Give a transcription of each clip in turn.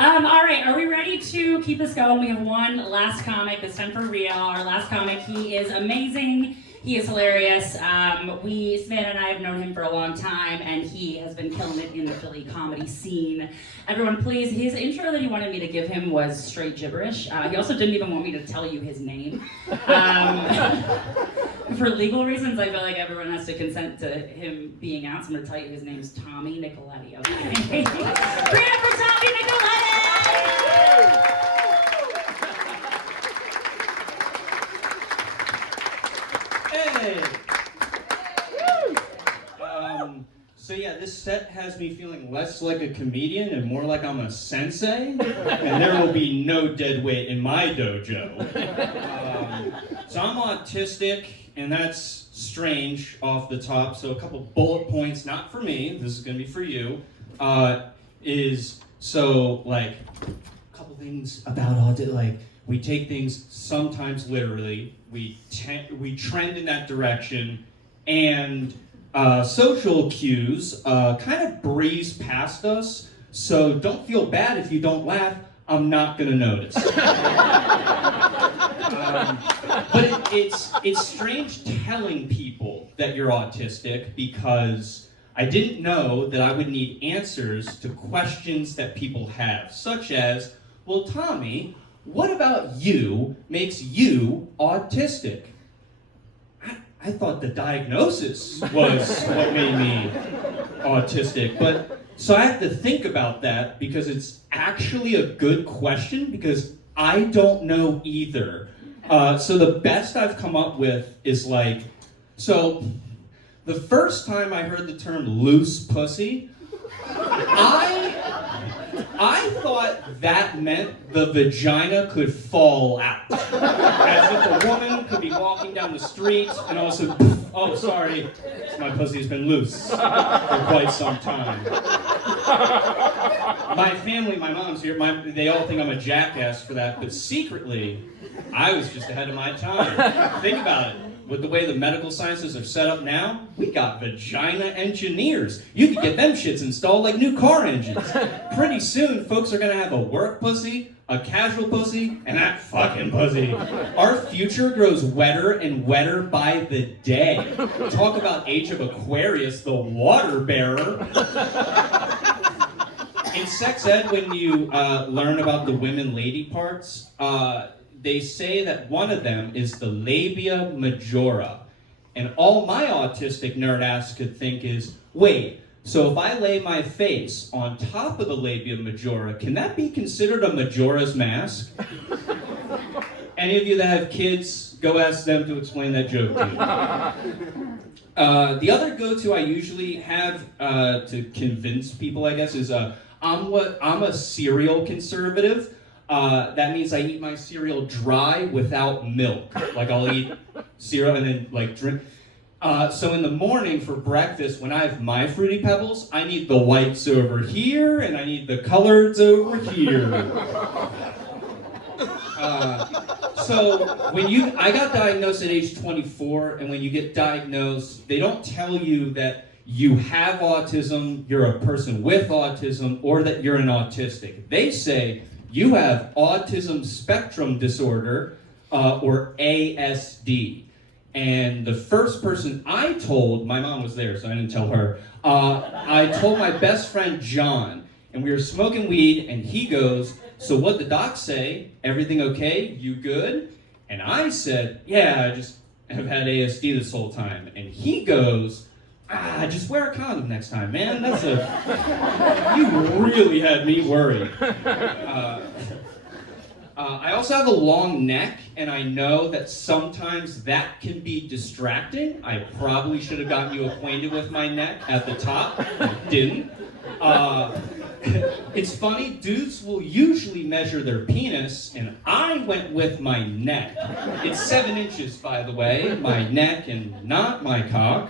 All right, are we ready to keep this going? We have one last comic, this time for real. Our last comic, he is amazing. He is hilarious. Savannah and I have known him for a long time, and he has been killing it in the Philly comedy scene. Everyone, please, his intro that he wanted me to give him was straight gibberish. He also didn't even want me to tell you his name. For legal reasons, I feel like everyone has to consent to him being out, so I'm going to tell you his name's Tommy Nicoletti, okay? Bring it up for Tommy Nicoletti! Hey! So yeah, this set has me feeling less like a comedian and more like I'm a sensei, and there will be no dead weight in my dojo. So I'm autistic, and that's strange off the top, so a couple bullet points, not for me, this is gonna be for you, is, so, like, a couple things about autism, like, we take things sometimes literally, we trend in that direction, and social cues kind of breeze past us, so don't feel bad if you don't laugh, I'm not gonna notice. But it's strange telling people that you're autistic because I didn't know that I would need answers to questions that people have, such as, well, Tommy, what about you makes you autistic? I thought the diagnosis was what made me autistic, but so I have to think about that because it's actually a good question because I don't know either. So the best I've come up with is like, so the first time I heard the term loose pussy, I thought that meant the vagina could fall out. As if a woman could be walking down the street and also, oh sorry, my pussy has been loose for quite some time. My family, my mom's here, they all think I'm a jackass for that, but secretly, I was just ahead of my time. Think about it. With the way the medical sciences are set up now, we got vagina engineers. You could get them shits installed like new car engines. Pretty soon, folks are gonna have a work pussy, a casual pussy, and that fucking pussy. Our future grows wetter and wetter by the day. Talk about Age of Aquarius, the water bearer. In sex ed, when you learn about the women lady parts, they say that one of them is the labia majora. And all my autistic nerd ass could think is, wait, so if I lay my face on top of the labia majora, can that be considered a majora's mask? Any of you that have kids, go ask them to explain that joke to you. The other go-to I usually have to convince people, I guess, is I'm a cereal conservative. That means I eat my cereal dry without milk. Like I'll eat cereal and then like drink. So in the morning for breakfast, when I have my Fruity Pebbles, I need the whites over here and I need the coloreds over here. So when I got diagnosed at age 24, and when you get diagnosed, they don't tell you that you have autism, you're a person with autism, or that you're an autistic. They say, you have autism spectrum disorder, or ASD. And the first person I told, my mom was there, so I didn't tell her, I told my best friend John, and we were smoking weed, and he goes, so what the doc say? Everything okay? You good? And I said, yeah, I just have had ASD this whole time. And he goes, just wear a condom next time, man. You really had me worried. I also have a long neck, and I know that sometimes that can be distracting. I probably should have gotten you acquainted with my neck at the top. I didn't. It's funny, dudes will usually measure their penis, and I went with my neck. It's 7 inches, by the way, my neck and not my cock.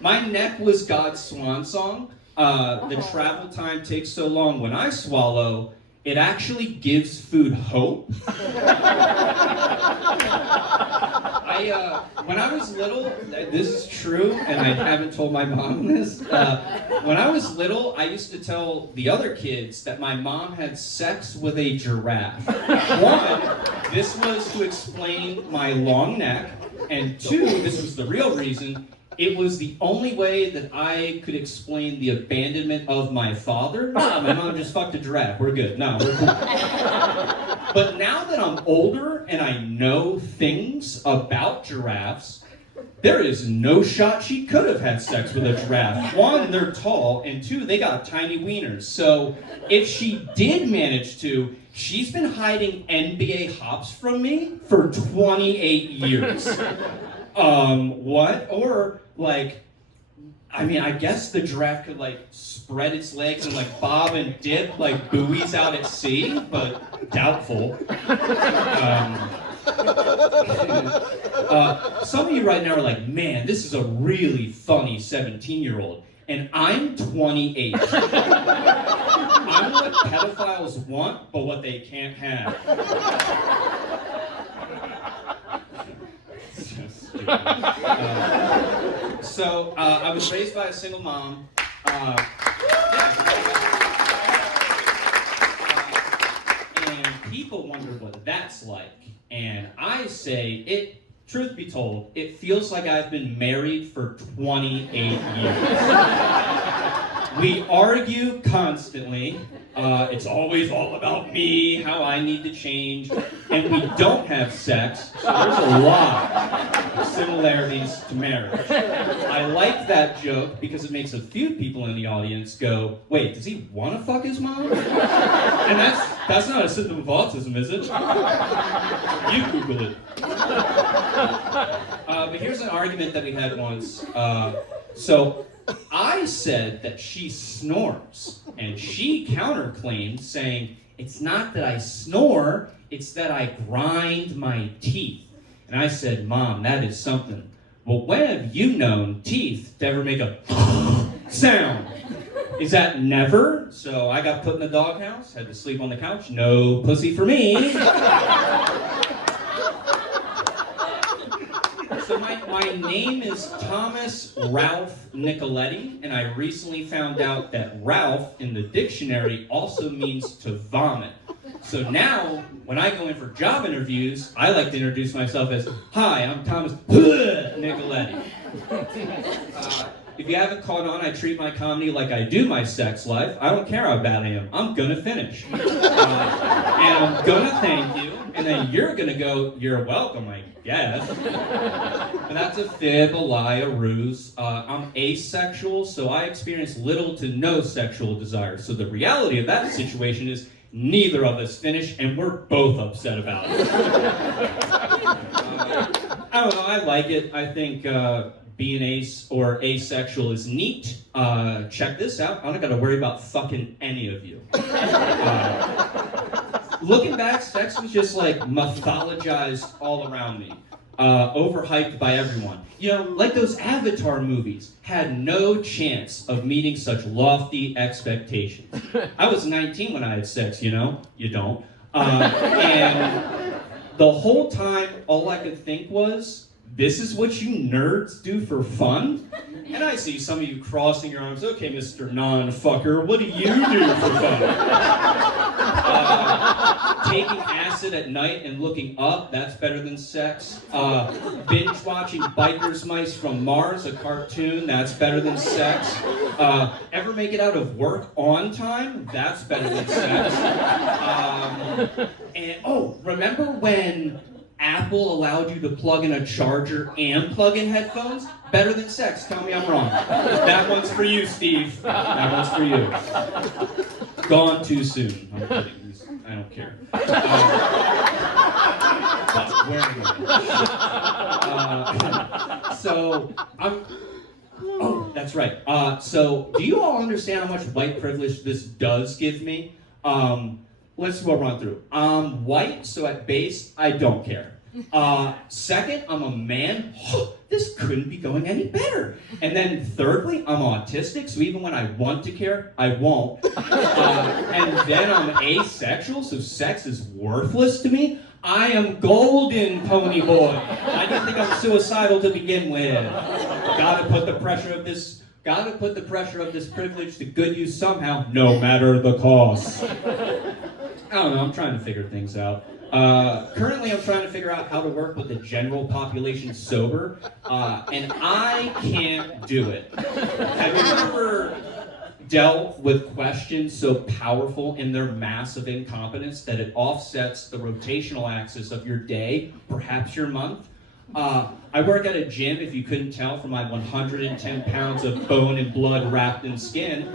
My neck was God's swan song. The travel time takes so long. When I swallow, it actually gives food hope. When I was little, this is true, and I haven't told my mom this. When I was little, I used to tell the other kids that my mom had sex with a giraffe. One, this was to explain my long neck, and two, this was the real reason, it was the only way that I could explain the abandonment of my father. No, my mom just fucked a giraffe. We're good. No, we're cool. But now that I'm older and I know things about giraffes, there is no shot she could have had sex with a giraffe. One, they're tall, and two, they got tiny wieners. So if she did manage to, she's been hiding NBA hops from me for 28 years. What? Or, like, I mean, I guess the giraffe could, like, spread its legs and, like, bob and dip like buoys out at sea, but doubtful. Some of you right now are like, man, this is a really funny 17-year-old, and I'm 28. I'm what pedophiles want, but what they can't have. So I was raised by a single mom. And people wonder what that's like. And I say, truth be told, it feels like I've been married for 28 years. We argue constantly. It's always all about me, how I need to change. And we don't have sex, so there's a lot of similarities to marriage. I like that joke because it makes a few people in the audience go, wait, does he want to fuck his mom? And that's not a symptom of autism, is it? You Google it. But here's an argument that we had once. So I said that she snores, and she counterclaimed saying, it's not that I snore, it's that I grind my teeth. And I said, Mom, that is something. Well, when have you known teeth to ever make a sound? Is that never? So I got put in the doghouse, had to sleep on the couch. No pussy for me. So my name is Thomas Ralph Nicoletti, and I recently found out that Ralph in the dictionary also means to vomit. So now, when I go in for job interviews, I like to introduce myself as, hi, I'm Thomas Nicoletti. If you haven't caught on, I treat my comedy like I do my sex life. I don't care how bad I am. I'm gonna finish. And I'm gonna thank you, and then you're gonna go, you're welcome, I guess. But that's a fib, a lie, a ruse. I'm asexual, so I experience little to no sexual desire. So the reality of that situation is neither of us finish, and we're both upset about it. I don't know, I like it. I think being ace or asexual is neat. Check this out. I don't gotta worry about fucking any of you. Looking back, sex was just like mythologized all around me. Overhyped by everyone. You know, like those Avatar movies, had no chance of meeting such lofty expectations. I was 19 when I had sex, you know? You don't. And the whole time, all I could think was, this is what you nerds do for fun? And I see some of you crossing your arms. Okay, Mr. Non-fucker, what do you do for fun? Taking acid at night and looking up, that's better than sex. Binge watching Biker's Mice from Mars, a cartoon, that's better than sex. Ever make it out of work on time? That's better than sex. And remember when Apple allowed you to plug in a charger and plug in headphones? Better than sex. Tell me I'm wrong. That one's for you, Steve. That one's for you. Gone too soon. I'm kidding. I don't care. But where am I? So I'm. Oh, that's right. So do you all understand how much white privilege this does give me? Let's go run through. I'm white, so at base, I don't care. Second, I'm a man. This couldn't be going any better. And then thirdly, I'm autistic, so even when I want to care, I won't. And then I'm asexual, so sex is worthless to me. I am golden, pony boy. I didn't think I'm suicidal to begin with. Gotta put the pressure of this privilege to good use somehow, no matter the cost. I don't know, I'm trying to figure things out. Currently, I'm trying to figure out how to work with the general population sober, and I can't do it. Have you ever dealt with questions so powerful in their massive incompetence that it offsets the rotational axis of your day, perhaps your month? I work at a gym, if you couldn't tell from my 110 pounds of bone and blood wrapped in skin.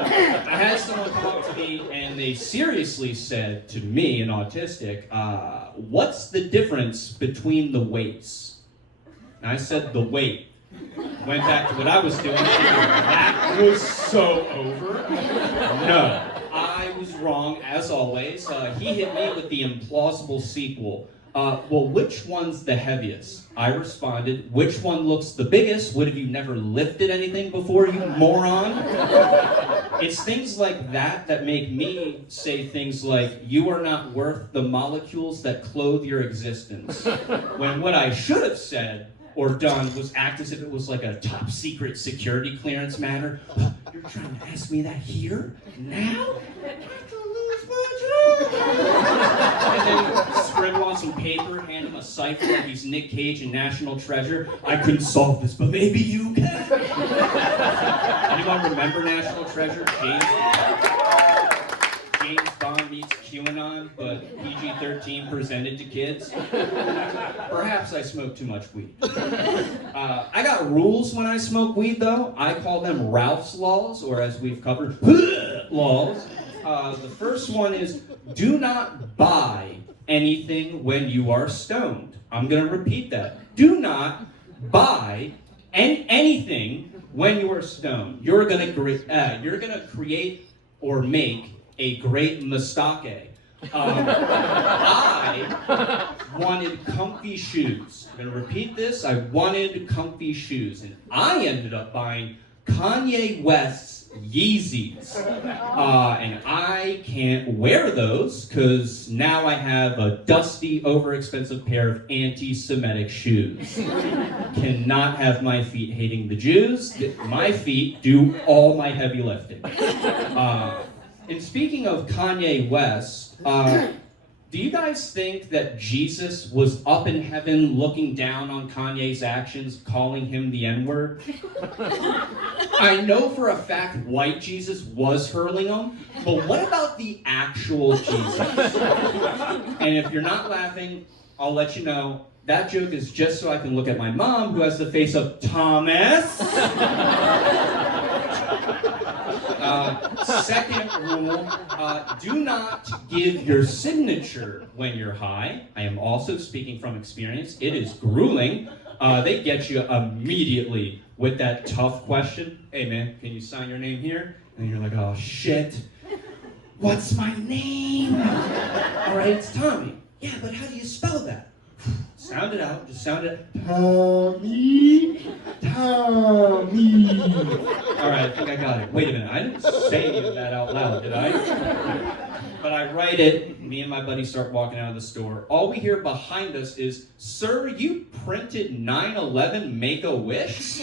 I had someone come up to me and they seriously said to me, an autistic, what's the difference between the weights? And I said, the weight. Went back to what I was doing. That was so over. No, I was wrong as always. He hit me with the implausible sequel. Well, which one's the heaviest? I responded, which one looks the biggest? What, have you never lifted anything before, you moron? It's things like that that make me say things like, you are not worth the molecules that clothe your existence. When what I should have said or done was act as if it was like a top secret security clearance matter. You're trying to ask me that here? Now? And then scribble on some paper, hand him a cipher like he's Nick Cage in National Treasure. I couldn't solve this, but maybe you can. Anyone remember National Treasure? James Bond meets QAnon, but PG-13 presented to kids. Perhaps I smoke too much weed. I got rules when I smoke weed, though. I call them Ralph's Laws, or as we've covered, laws. The first one is, do not buy anything when you are stoned. I'm going to repeat that. Do not buy anything when you are stoned. You're going to create or make a great mistake. I wanted comfy shoes. I'm going to repeat this. I wanted comfy shoes. And I ended up buying Kanye West's Yeezys. And I can't wear those because now I have a dusty, overexpensive pair of anti-Semitic shoes. Cannot have my feet hating the Jews. My feet do all my heavy lifting. And speaking of Kanye West, do you guys think that Jesus was up in heaven looking down on Kanye's actions, calling him the N-word? I know for a fact white Jesus was hurling them, but what about the actual Jesus? And if you're not laughing, I'll let you know, that joke is just so I can look at my mom, who has the face of Thomas. Second rule, do not give your signature when you're high. I am also speaking from experience. It is grueling. They get you immediately with that tough question. Hey man, can you sign your name here? And you're like, oh shit. What's my name? All right, it's Tommy. Yeah, but how do you spell that? Sound it out, just sound it. Tommy. All right, I think I got it. Wait a minute, I didn't say any of that out loud, did I? But I write it, me and my buddy start walking out of the store. All we hear behind us is, sir, you printed 9/11 Make-A-Wish?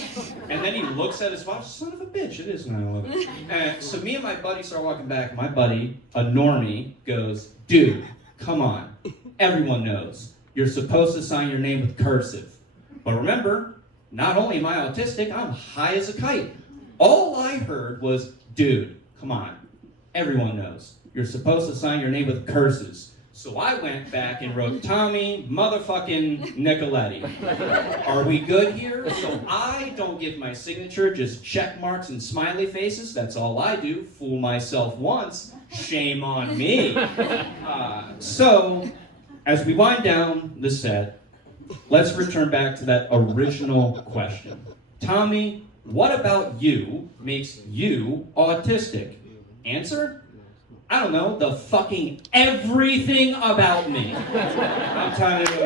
And then he looks at his watch, son of a bitch, it is 9/11. And so me and my buddy start walking back. My buddy, a normie, goes, dude, come on, everyone knows. You're supposed to sign your name with cursive. But remember, not only am I autistic, I'm high as a kite. All I heard was, dude, come on. Everyone knows. You're supposed to sign your name with curses. So I went back and wrote Tommy motherfucking Nicoletti. Are we good here? So I don't give my signature just check marks and smiley faces. That's all I do. Fool myself once. Shame on me. So, as we wind down the set, let's return back to that original question. Tommy, what about you makes you autistic? Answer? I don't know, the fucking everything about me. I'm tired of